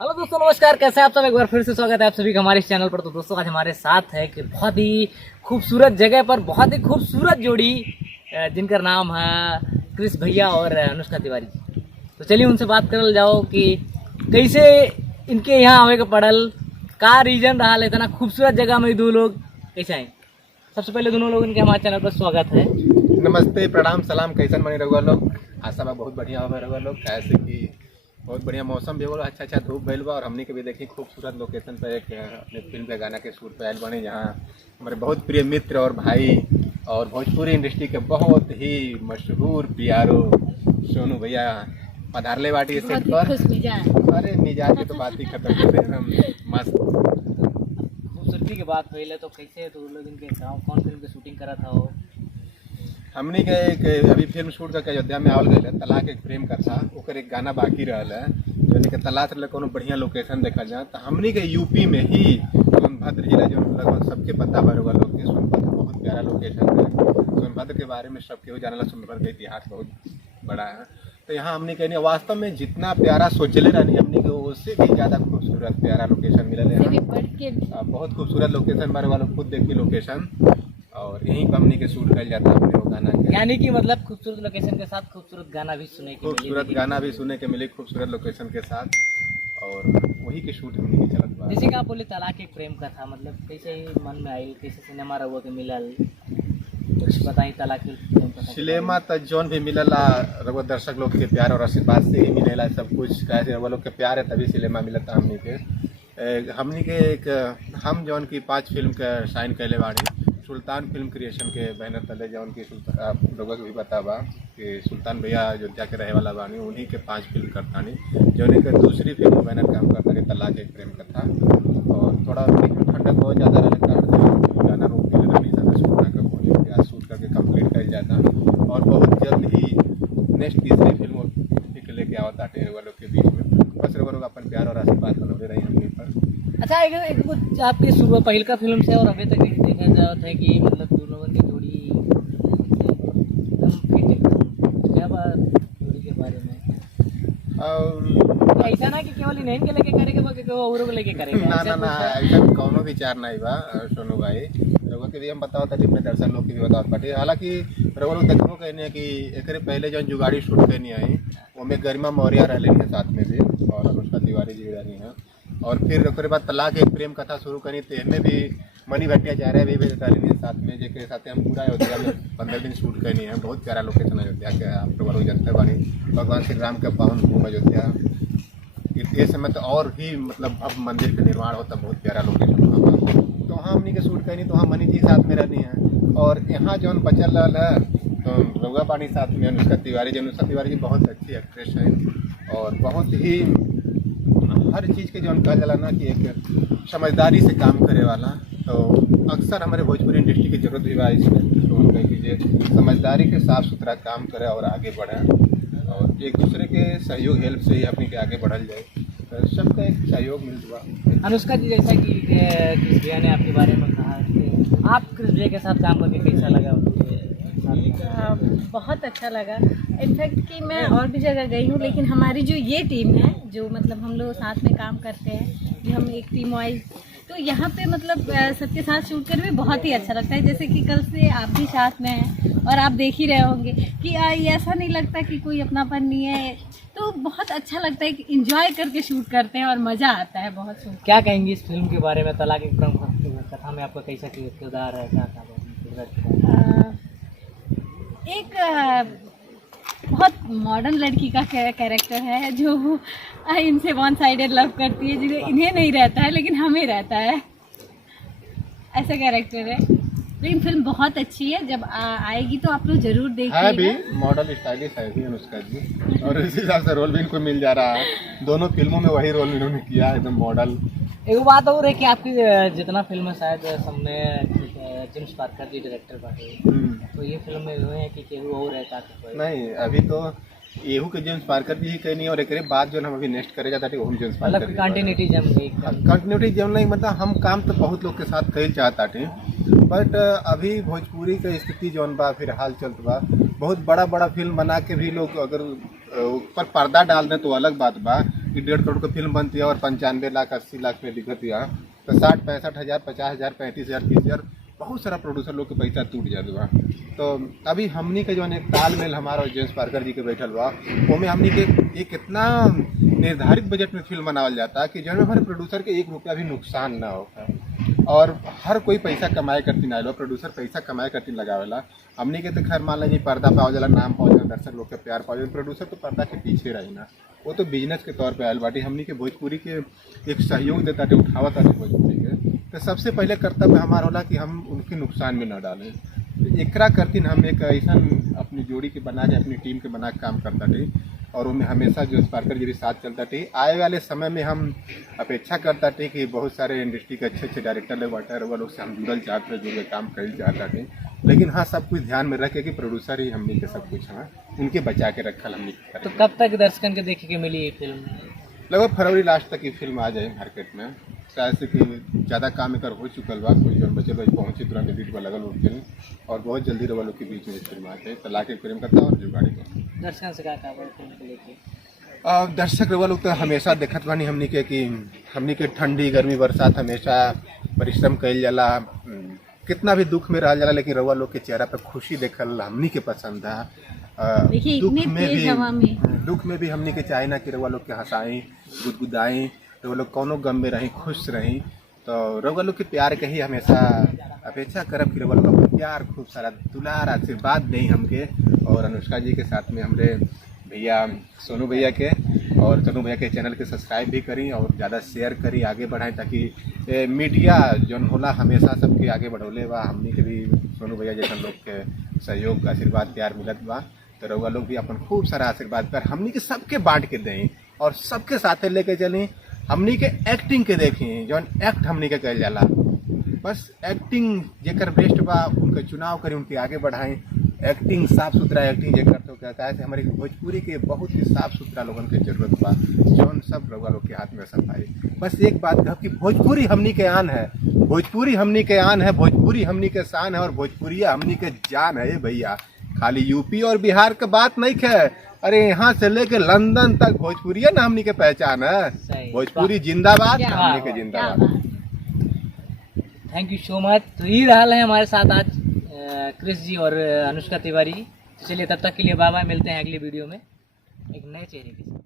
Hello दोस्तों, नमस्कार। कैसे हैं आप सब? एक बार फिर से स्वागत है आप सभी का हमारे इस चैनल पर। तो दोस्तों, आज हमारे साथ है कि बहुत ही खूबसूरत जगह पर बहुत ही खूबसूरत जोड़ी जिनका नाम है क्रिस भैया और अनुष्का तिवारी। तो चलिए उनसे बात करल जाओ कि कैसे इनके यहाँ आवे का पड़ल, का रीजन रहा इतना खूबसूरत जगह में दो लोग कैसे आए। सबसे पहले दोनों लोगों के हमारे चैनल पर स्वागत है। नमस्ते, प्रणाम, सलाम। कैसन बनी रहुआ लोग? आशा बा बहुत बढ़िया हो रहुआ लोग। कैसे कि बहुत बढ़िया मौसम भी हो, अच्छा धूप भइल बा। और हमनी के भी देखी खूबसूरत लोकेशन पर एक अपने फिल्म के गाना के शूट पे आयल बने, जहाँ हमारे बहुत प्रिय मित्र और भाई और भोजपुरी इंडस्ट्री के बहुत ही मशहूर प्यारो सोनू भैया पधारले बाटी सेट पर। अरे मिजाज की तो बात ही खत्म कर रहे हैं हम। मस्त खूबसूरती की बात पहले तो कैसे तो लोग इनके गाँव कौन फिल्म की शूटिंग करा था वो? हमनी के एक अभी फिल्म शूट करके अयोध्या में आवल गए, तलाक एक प्रेम का था, ओकर एक गाना बाकी रहल है जो के तलाक रहे कोनो बढ़िया लोकेशन देखा जाए तो हमनी के यूपी में ही सोनभद्र जिला जो लगभग सबके पता बरुआ लोग के सोनभद्र बहुत प्यारा लोकेशन है। सोनभद्र के बारे में सब केहू जानेला, सोनभद्र का इतिहास बहुत बड़ा है। तो यहाँ हमने कहनी वास्तव में जितना प्यारा सोचले रहनी हमने के उससे भी ज़्यादा खूबसूरत प्यारा लोकेशन मिलल है। बहुत खूबसूरत लोकेशन बारे वालों खुद देखी लोकेशन, और यहीं पर हमने के शूट कर जाता है अपने वो गाना के। यानी कि मतलब खूबसूरत लोकेशन के साथ खूबसूरत गाना भी सुने के खूबसूरत गाना भी सुने के मिले खूबसूरत लोकेशन के साथ, और वही के शूट हमने के चलत बा। जैसे कि आप बोले तलाक एक प्रेम का था, मतलब कैसे मन में आई, कैसे सिनेमा रहुआ के मिलल, कुछ बताई। तलाक एक प्रेम का सिनेमा तो जौन भी मिलला रघुआ दर्शक लोग के प्यार और आशीर्वाद से ही मिलेला सब कुछ। कैसे वो लोग के प्यार है तभी सिनेमा मिलता हमनी के एक हम जौन की 5 फिल्म के साइन कैले बाड़ी सुल्तान फिल्म क्रिएशन के बैनर तले, जौन की आप लोगों को भी पता बा कि सुल्तान भैया अयोध्या के रहे वाला बानी, उन्हीं के 5 फिल्म करतानी। जौन एक दूसरी फिल्म बैनर काम करता तलाक एक प्रेम कथा, और थोड़ा ठंडक बहुत ज़्यादा रहने कारण गाना रोक के रहनी ज़्यादा शूट करके कंप्लीट कर जाता, और बहुत जल्द ही नेक्स्ट तीसरी फिल्म लेके आवत आटे वालों के बीच में। बस लोग अपन प्यार और आशीर्वाद बनौले रही हमने पर। अच्छा, एक कुछ आपकी शुरू पहल का फिल्म से और अभी तक देखा जाता है कि मतलब दो लोगों की जोड़ी एकदम फिट है। क्या बात जोड़ी के बारे में? और ऐसा ना कि केवल इन्हें के लेके करेगा बाकी औरों को लेके करेगा। ना ऐसा कौनो विचार नहीं बा सोनू भाई। रघुआ के भी हम बताओ था, अपने दर्शक लोग के भी बताओ पाटे। हालांकि रघुआ लोग देखो कहने कि एक पहले जो जुगाड़ी शूट करनी आई उनमें गरिमा मौर्य रह लेनी है साथ में भी, और अनुष्का तिवारी जी रहनी है। और फिर उसके बाद तलाक एक प्रेम कथा शुरू करी तो इनमें भी मनी भट्टाचार्य भी रहनी है साथ में, जिसके साथ हम पूरा अयोध्या में 15 दिन शूट करनी है। बहुत प्यारा लोकेशन अयोध्या के, आप लोग जनता बानी भगवान श्री राम के पावन भूमि अयोध्या। इस समय तो और ही मतलब अब मंदिर का निर्माण होता, बहुत प्यारा लोकेशन वहाँ। तो वहाँ हमनी के शूट करनी तो वहाँ मनी जी साथ में रहनी है। और यहाँ जौन बचल रहा है तो रघुआ पानी साथ में अनुष्का तिवारी जी। अनुष्का तिवारी जी बहुत अच्छी एक्ट्रेस है, और बहुत ही हर चीज़ के जौन कहा जाला ना कि एक समझदारी से काम करे वाला। तो अक्सर हमारे भोजपुरी इंडस्ट्री की जरूरत भी बा इसमें, तो उनका कीजिए समझदारी के साफ सुथरा काम करे और आगे बढ़े, और एक दूसरे के सहयोग हेल्प से ही अपने के आगे बढ़ल जाए, तो सबका एक सहयोग मिल जाए। अनुष्का जी, जैसा कि क्रिस भैया ने आपके बारे में कहा कि आप क्रिस भैया के साथ काम करके कैसा लगा? बहुत अच्छा लगा। इनफैक्ट कि मैं और भी जगह गई हूँ, लेकिन हमारी जो ये टीम है जो मतलब हम लोग साथ में काम करते हैं, जो हम एक टीम वाइज, तो यहाँ पे मतलब सबके साथ शूट करने में बहुत ही अच्छा लगता है। जैसे कि कल से आप भी साथ में हैं और आप देख ही रहे होंगे कि ऐसा नहीं लगता कि कोई अपनापन नहीं है। तो बहुत अच्छा लगता है कि इंजॉय करके शूट करते हैं और मज़ा आता है बहुत। क्या कहेंगी इस फिल्म के बारे में? तलाक एक प्रेम कथा में आपका कैसा किरदार है? क्या एक बहुत मॉडर्न लड़की का कैरेक्टर है जो इनसे वन साइडेड लव करती है, जिन्हें इन्हें नहीं रहता है लेकिन हमें रहता है, ऐसा कैरेक्टर है। लेकिन फिल्म बहुत अच्छी है, जब आएगी तो आप लोग जरूर देखिएगा। है भी मॉडल स्टाइलिश है भी अनुष्का जी, और इसी हिसाब से रोल भी इनको मिल जा रहा है। दोनों फिल्मों में वही रोल इन्होंने किया, एकदम मॉडल। एक बात और है कि आपकी जितना फिल्म है शायद सबने जेम्स पार्कर जी डायरेक्टर बाटे, तो ये फिल्म में हुए हैं कि केहू और रहता नहीं, अभी तो एहू के जेम्स पार्कर भी ही कहनी, और एक बाद जो हम अभी नेक्स्ट करे जाता है वो जेम्स पार्कर। मतलब कंटिन्यूटी जम नहीं, मतलब हम काम तो बहुत लोग के साथ कई चाहता थे, बट अभी भोजपुरी का स्थिति जौन बा फिर हाल चलत बा। बहुत बड़ा फिल्म बना के भी लोग अगर ऊपर पर्दा डाल दें तो अलग बात बा, कि 1.5 करोड़ की फिल्म बनती है और 95 लाख 80 लाख में दिखती है, तो 60-65 हज़ार 50 हज़ार 35 हज़ार 30 हज़ार बहुत सारा प्रोड्यूसर लोग के पैसा टूट जात बा। तो अभी हमनी के जो एक तालमेल हमारा और जेम्स पार्कर जी के बैठल बा, वो में हमनी के एक इतना निर्धारित बजट में फिल्म बनावल जाता है कि जो हमारे प्रोड्यूसर के 1 रुपया भी नुकसान ना हो, और हर कोई पैसा कमाए करती ना, प्रोड्यूसर पैसा कमाए करती लगावेला। हमनी के तो खैर मान लीजिए पर्दा पाओ जाला, नाम पाओ जाला, दर्शक लोग के प्यार पाओ जाला, प्रोड्यूसर तो पर्दा के पीछे रही ना, वो तो बिजनेस के तौर पे आयल बाटी। हमनी के भोजपुरी के एक सहयोग देता थे, उठावता थे भोजपुरी के, तो सबसे पहले कर्तव्य हमारा होला कि हम उनके नुकसान में न डालें। तो एकरा करतीन हम एक ऐसा अपनी जोड़ी के बना के, अपनी टीम के बना के काम करता थे, और उनमें हमेशा जो पार्कर जी साथ चलता थे। आए वाले समय में हम अपेक्षा करता थे कि बहुत सारे इंडस्ट्री के अच्छे अच्छे डायरेक्टर लोग वाटर वो लोग से हम जुड़ल चाहते थे, जो काम कर चाहता थे। लेकिन हाँ, सब कुछ ध्यान में रखे कि प्रोड्यूसर ही हमने के सब कुछ हाँ उनके बचा के रखल हमने। तो कब तक दर्शकन के देखे के मिली ये फिल्म? लगभग फरवरी लास्ट तक की फिल्म आ जाए मार्केट में। शायद से कि ज़्यादा काम एकर हो चुकल बा, कोई जो बचे बच पहुँची तुरंत एडिट पर लगल फिल्म, और बहुत जल्दी रवा लोग के बीच में फिल्म आ जाए। तो ला के प्रेम करता और जुगाड़ी को दर्शकन से क्या फिल्म को लेके? दर्शक रवा लोग तो हमेशा देखत बानी हमनी के कि हमनी के ठंडी गर्मी बरसात हमेशा परिश्रम कइल जाला, कितना भी दुख में रह जाला, लेकिन रवा लोग के चेहरा पे खुशी देखल हमनी के पसंद है। देखिए इतनी तेज हवा में, दुख में भी हमनी के चाहे ना कि रवा लोग के हंसाई गुदगुदाई, रवा लोग कौनो गम में रही खुश रही। तो रवा लोग के प्यार के ही हमेशा अपेक्षा करब कि रवा लोग अपना प्यार खूब सारा दुलार आशीर्वाद दें हमके, और अनुष्का जी के साथ में हमरे भैया सोनू भैया के और चनू भैया के चैनल के सब्सक्राइब भी करी और ज़्यादा शेयर करी, आगे बढ़ाएं, ताकि मीडिया जौन होला हमेशा सबके आगे बढ़ौले बा। हमनी के भी सोनू भैया जैसा लोग के सहयोग आशीर्वाद प्यार मिलत बा, तो रउआ लोग भी अपन खूब सारा आशीर्वाद प्यार हमनी के सबके बांट के दें और सबके साथे लेके चलें। हमनी के एक्टिंग के देखी जौन एक्ट हमनी के कल जाला, बस एक्टिंग जेकर बेस्ट बा उनका चुनाव करें, उनके आगे बढ़ाएं। एक्टिंग साफ सुथरा एक्टिंग जेकर तो कहता है हमारे भोजपुरी के बहुत ही साफ सुथरा लोगन के जरूरत बा, जौन सब रउआ लोग के हाथ में सफाई। बस एक बात कह कि भोजपुरी हमनी के आन है, भोजपुरी हमनी के आन है, भोजपुरी हमनी के शान है, और भोजपुरिया हमनी के जान है भैया। खाली यूपी और बिहार का बात नहीं है, अरे यहाँ से लेके लंदन तक भोजपुरिया ना हमनी के पहचान है। भोजपुरी जिंदाबाद, हमनी के जिंदाबाद। Thank you so much. तो ये रहा है हमारे साथ आज क्रिस जी और अनुष्का तिवारी। चलिए तब तक के लिए बाय बाय, मिलते हैं अगली वीडियो में एक नए चेहरे के साथ।